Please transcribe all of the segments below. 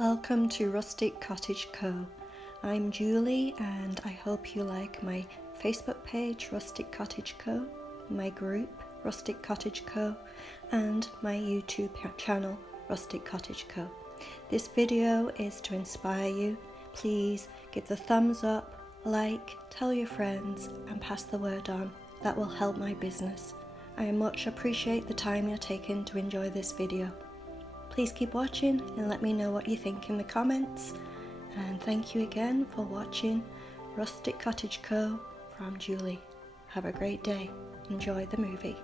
Welcome to Rustic Cottage Co. I'm Julie and I hope you like my Facebook page Rustic Cottage Co, my group Rustic Cottage Co and my YouTube channel Rustic Cottage Co. This video is to inspire you. Please give the thumbs up, like, tell your friends and pass the word on. That will help my business. I much appreciate the time you're taking to enjoy this video. Please keep watching and let me know what you think in the comments. And thank you again for watching Rustic Cottage Co. from Julie. Have a great day. Enjoy the movie.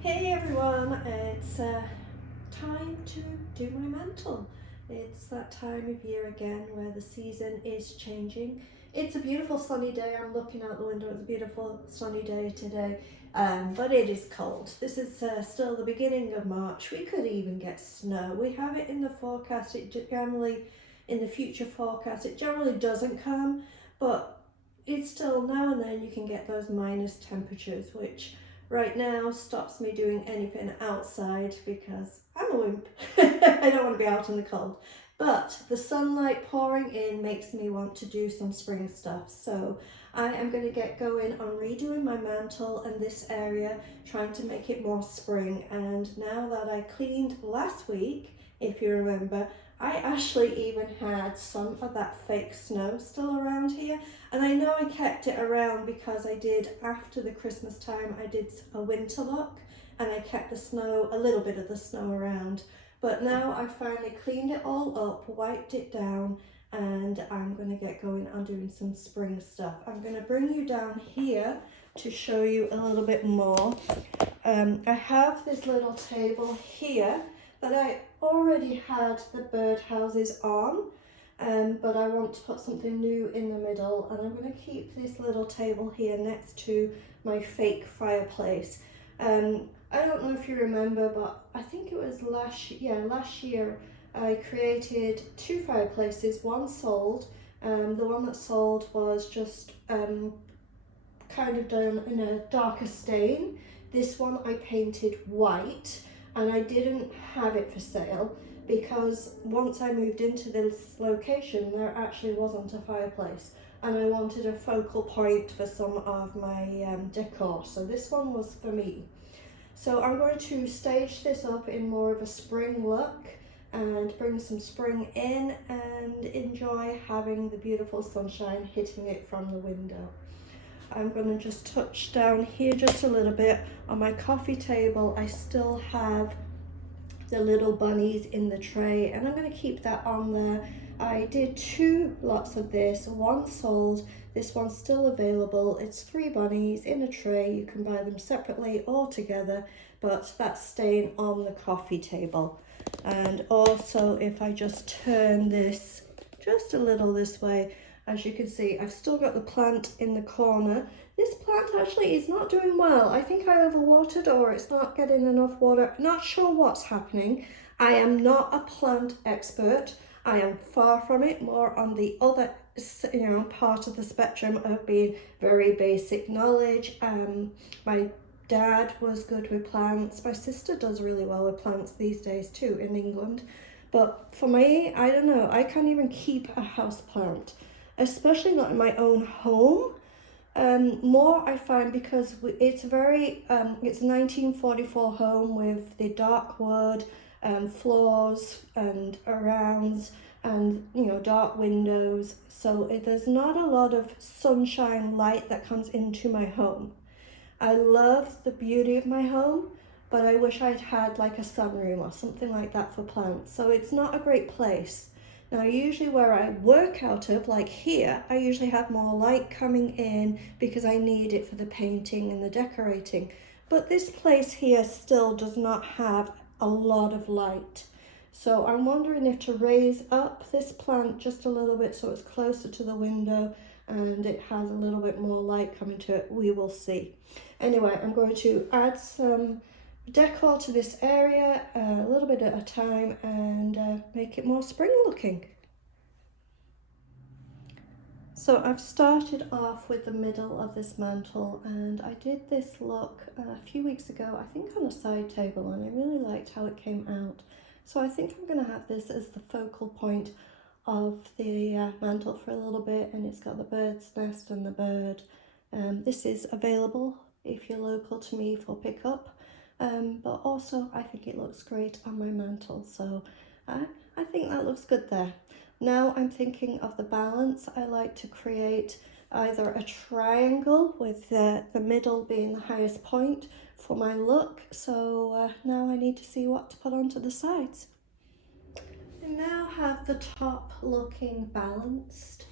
Hey everyone, it's time to do my mantle. It's that time of year again where the season is changing. It's a beautiful sunny day. I'm looking out the window. It's a beautiful sunny day today, but it is cold. This is still the beginning of March. We could even get snow. We have it in the forecast. It generally, in the future forecast, it generally doesn't come, but it's still now and then you can get those minus temperatures, which right now stops me doing anything outside because I'm a wimp. I don't want to be out in the cold. But the sunlight pouring in makes me want to do some spring stuff. So I am going to get going on redoing my mantle and this area, trying to make it more spring. And now that I cleaned last week, if you remember, I actually even had some of that fake snow still around here. And I know I kept it around because I did, after the Christmas time, I did a winter look and I kept the snow, a little bit of the snow around. But now I finally cleaned it all up, wiped it down, and I'm going to get going on doing some spring stuff. I'm going to bring you down here to show you a little bit more. I have this little table here that I already had the birdhouses on, but I want to put something new in the middle, and I'm going to keep this little table here next to my fake fireplace. I don't know if you remember, but I think it was last year I created two fireplaces. One sold. The one that sold was just kind of done in a darker stain. This one I painted white, and I didn't have it for sale because once I moved into this location there actually wasn't a fireplace, and I wanted a focal point for some of my decor, so this one was for me. So I'm going to stage this up in more of a spring look and bring some spring in and enjoy having the beautiful sunshine hitting it from the window. I'm going to just touch down here just a little bit. On my coffee table I still have the little bunnies in the tray, and I'm going to keep that on there. I did two lots of this, one sold, this one's still available. It's 3 bunnies in a tray. You can buy them separately or together, but that's staying on the coffee table. And also if I just turn this just a little this way, as you can see, I've still got the plant in the corner. This plant actually is not doing well. I think I overwatered, or it's not getting enough water. Not sure what's happening. I am not a plant expert. I am far from it, more on the other part of the spectrum of being very basic knowledge. My dad was good with plants. My sister does really well with plants these days too in England. But for me, I don't know. I can't even keep a house plant, especially not in my own home. More I find because it's very, it's a 1944 home with the dark wood, floors and arounds, and dark windows, so there's not a lot of sunshine light that comes into my home. I love the beauty of my home, but I wish I'd had like a sunroom or something like that for plants, so it's not a great place. Now usually where I work out of, like here, I usually have more light coming in because I need it for the painting and the decorating, but this place here still does not have a lot of light. So I'm wondering if to raise up this plant just a little bit so it's closer to the window and it has a little bit more light coming to it. We will see. Anyway, I'm going to add some decor to this area a little bit at a time and make it more spring looking. So I've started off with the middle of this mantle, and I did this look a few weeks ago, I think on a side table, and I really liked how it came out. So I think I'm going to have this as the focal point of the mantle for a little bit, and it's got the bird's nest and the bird. This is available if you're local to me for pickup, but also I think it looks great on my mantle, so I think that looks good there. Now I'm thinking of the balance. I like to create either a triangle with the middle being the highest point for my look. So now I need to see what to put onto the sides. I now have the top looking balanced.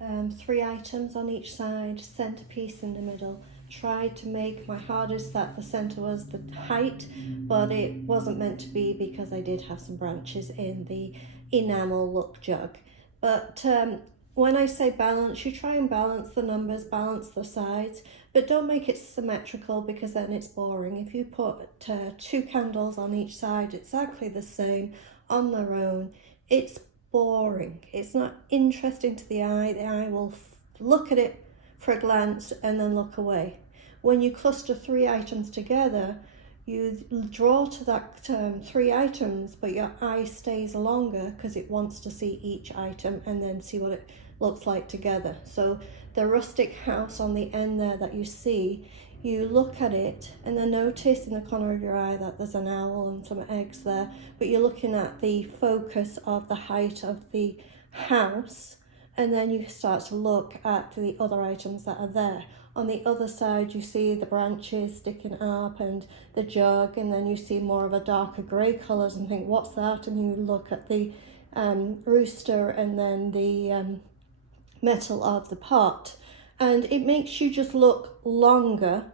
3 items on each side, centerpiece in the middle. Tried to make my hardest that the center was the height, but it wasn't meant to be because I did have some branches in the enamel look jug. But when I say balance, you try and balance the numbers, balance the sides, but don't make it symmetrical because then it's boring. If you put 2 candles on each side exactly the same on their own, it's boring. It's not interesting to the eye. The eye will look at it for a glance and then look away. When you cluster 3 items together, you draw to that 3 items, but your eye stays longer because it wants to see each item and then see what it looks like together. So the rustic house on the end there that you see, you look at it and then notice in the corner of your eye that there's an owl and some eggs there, but you're looking at the focus of the height of the house, and then you start to look at the other items that are there. On the other side you see the branches sticking up and the jug, and then you see more of a darker grey colours and think, what's that? And you look at the rooster and then the metal of the pot, and it makes you just look longer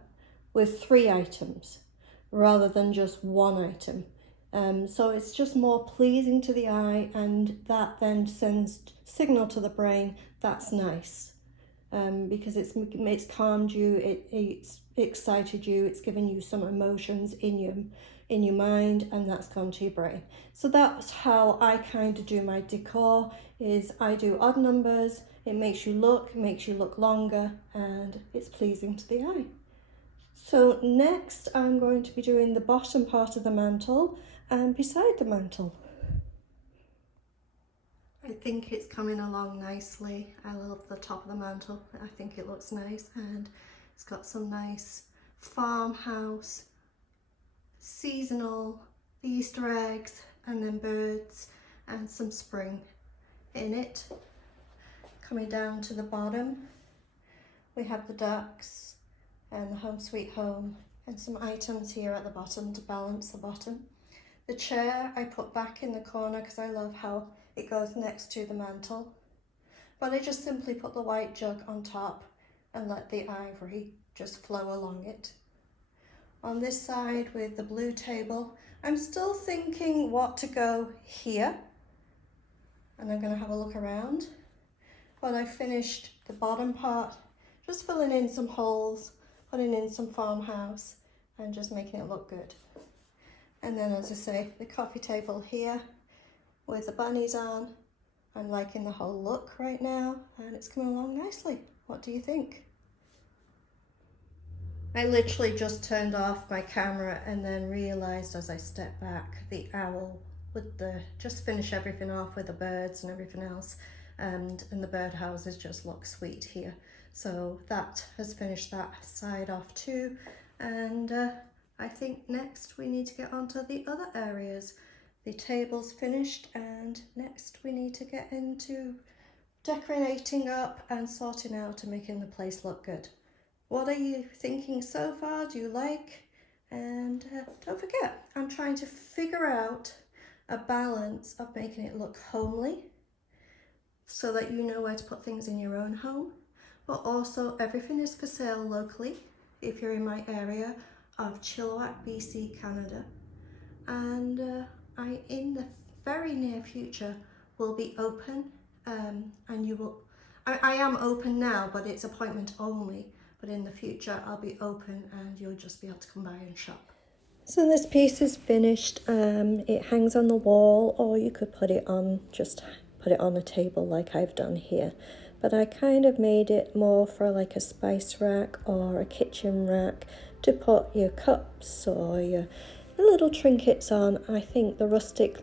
with 3 items rather than just 1 item. So it's just more pleasing to the eye, and that then sends signal to the brain that's nice, because it's calmed you, it's excited you, it's given you some emotions in your mind, and that's gone to your brain. So that's how I kind of do my decor, is I do odd numbers. It makes you look longer, and it's pleasing to the eye. So next I'm going to be doing the bottom part of the mantle and beside the mantle. I think it's coming along nicely. I love the top of the mantle. I think it looks nice, and it's got some nice farmhouse, seasonal, the Easter eggs, and then birds and some spring in it. Coming down to the bottom, we have the ducks and the home sweet home and some items here at the bottom to balance the bottom. The chair I put back in the corner because I love how it goes next to the mantle, but I just simply put the white jug on top and let the ivory just flow along it. On this side with the blue table, I'm still thinking what to go here, and I'm going to have a look around, but I finished the bottom part, just filling in some holes, putting in some farmhouse and just making it look good. And then, as I say, the coffee table here with the bunnies on. I'm liking the whole look right now, and it's coming along nicely. What do you think? I literally just turned off my camera and then realised as I stepped back, the owl with just finish everything off with the birds and everything else, and the birdhouses just look sweet here. So that has finished that side off too, and I think next we need to get onto the other areas. The table's finished, and next we need to get into decorating up and sorting out and making the place look good. What are you thinking so far? Do you like? And don't forget, I'm trying to figure out a balance of making it look homely so that you know where to put things in your own home, but also everything is for sale locally if you're in my area of Chilliwack, BC, Canada. And I, in the very near future, will be open, and I am open now, but it's appointment only, but in the future I'll be open and you'll just be able to come by and shop. So this piece is finished. It hangs on the wall, or you could put it on a table like I've done here. but I kind of made it more for like a spice rack or a kitchen rack to put your cups or your little trinkets on. I think the rustic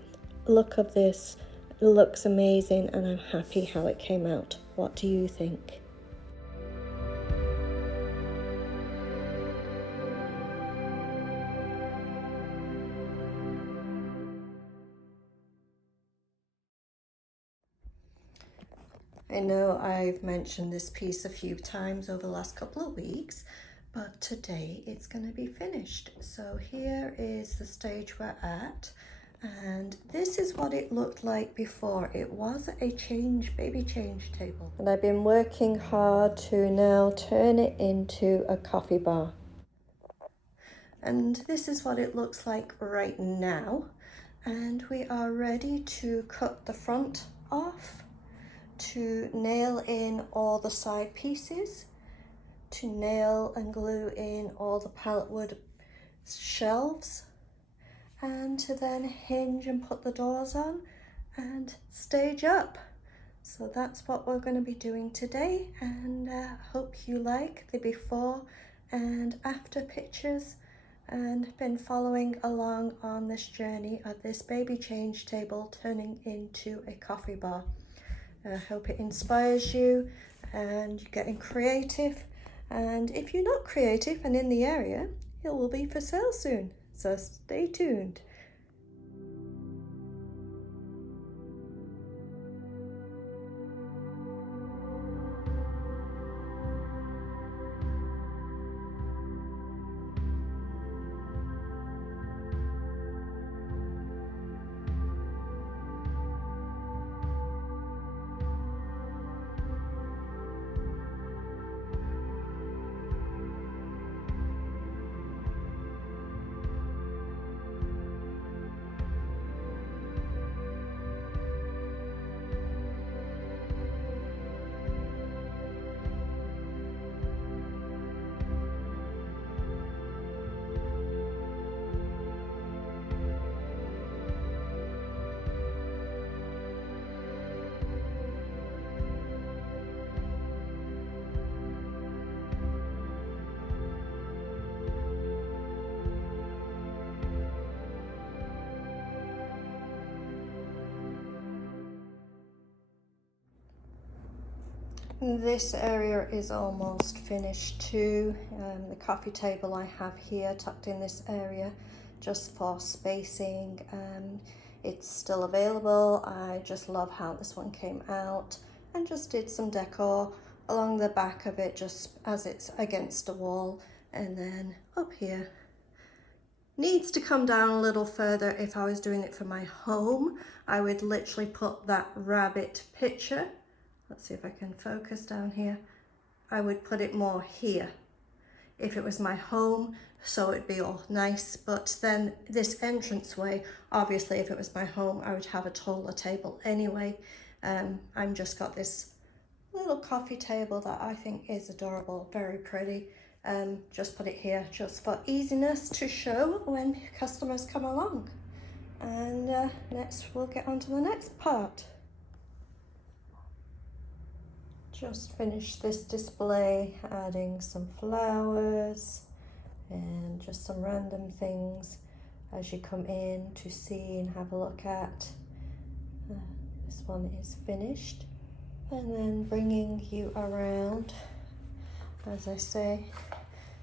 look of this looks amazing and I'm happy how it came out. What do you think? I know I've mentioned this piece a few times over the last couple of weeks, but today it's going to be finished. So here is the stage we're at, and this is what it looked like before. It was a baby change table. And I've been working hard to now turn it into a coffee bar. And this is what it looks like right now. And we are ready to cut the front off, to nail in all the side pieces, to nail and glue in all the pallet wood shelves, and to then hinge and put the doors on and stage up. So that's what we're going to be doing today, and hope you like the before and after pictures and been following along on this journey of this baby change table turning into a coffee bar. I hope it inspires you and you're getting creative. And if you're not creative and in the area, it will be for sale soon. So stay tuned. This area is almost finished too. The coffee table I have here tucked in this area just for spacing. It's still available. I just love how this one came out, and just did some decor along the back of it just as it's against a wall, and then up here. Needs to come down a little further. If I was doing it for my home, I would literally put that rabbit picture. Let's see if I can focus down here. I would put it more here if it was my home, so it'd be all nice. But then this entranceway, obviously if it was my home, I would have a taller table anyway. I've just got this little coffee table that I think is adorable, very pretty. Just put it here just for easiness to show when customers come along. And next we'll get on to the next part. Just finished this display, adding some flowers and just some random things as you come in to see and have a look at. This one is finished, and then bringing you around, as I say,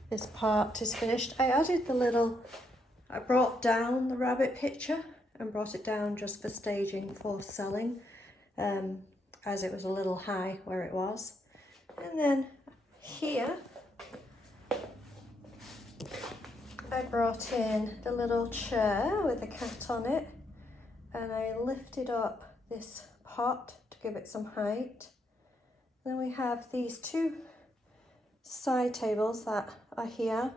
this part is finished. I brought down the rabbit picture and brought it down just for staging for selling, as it was a little high where it was. And then here I brought in the little chair with a cat on it, and I lifted up this pot to give it some height. Then we have these two side tables that are here,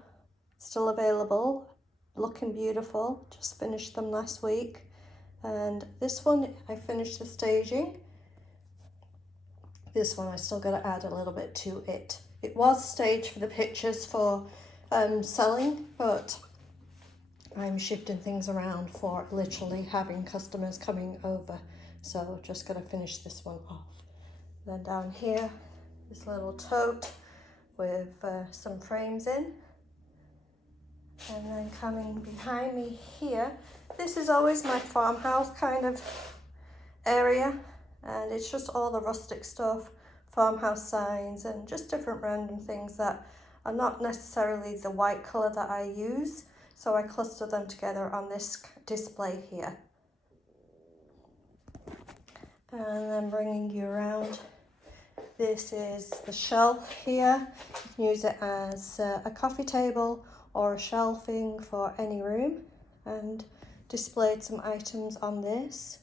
still available, looking beautiful. Just finished them last week. And this one I finished the staging. This one I still got to add a little bit to it. It was staged for the pictures for selling, but I'm shifting things around for literally having customers coming over. So just got to finish this one off. Then down here, this little tote with some frames in. And then coming behind me here, this is always my farmhouse kind of area, and it's just all the rustic stuff, farmhouse signs, and just different random things that are not necessarily the white colour that I use, so I cluster them together on this display here. And then bringing you around, this is the shelf here. You can use it as a coffee table or a shelving for any room, and displayed some items on this.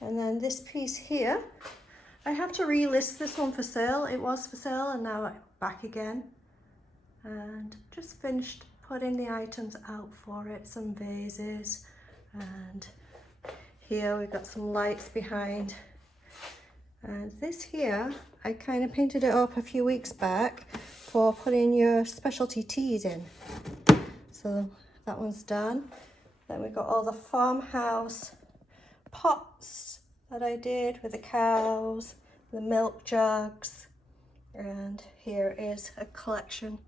And then this piece here, I have to relist this one for sale. It was for sale and now back again. And just finished putting the items out for it, some vases, and here we've got some lights behind. And this here, I kind of painted it up a few weeks back for putting your specialty teas in. So that one's done. Then we've got all the farmhouse pots that I did with the cows, the milk jugs, and here is a collection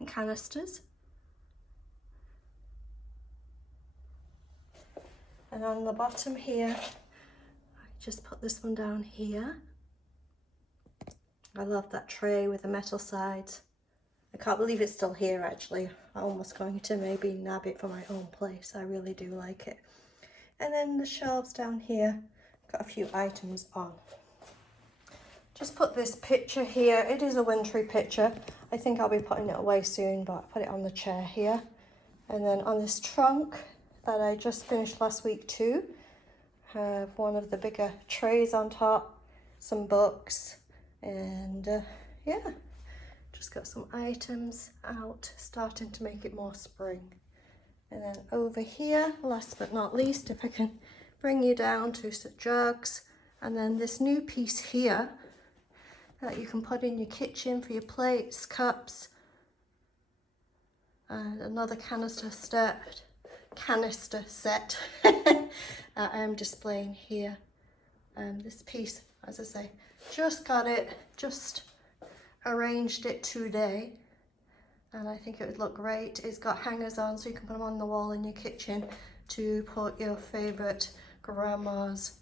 of canisters. And on the bottom here, I just put this one down here. I love that tray with the metal sides. I can't believe it's still here actually. I'm almost going to maybe nab it for my own place. I really do like it. And then the shelves down here, got a few items on. Just put this picture here. It is a wintry picture. I think I'll be putting it away soon, but I put it on the chair here. And then on this trunk that I just finished last week too, have one of the bigger trays on top, some books, and yeah, just got some items out, starting to make it more spring. And then over here, last but not least, if I can bring you down to some jugs, and then this new piece here that you can put in your kitchen for your plates, cups, and another canister set that I'm displaying here. This piece, as I say, just got it, just arranged it today, and I think it would look great. It's got hangers on so you can put them on the wall in your kitchen to put your favourite grandma's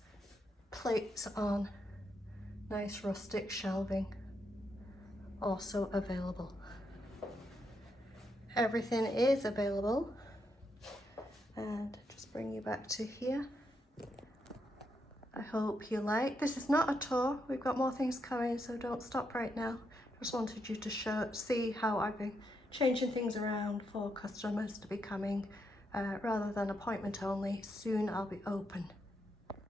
plates on. Nice rustic shelving, also available. Everything is available, and just bring you back to here. I hope you like. This is not a tour. We've got more things coming, so don't stop right now. Just wanted you to see how I've been changing things around for customers to be coming rather than appointment only. Soon I'll be open.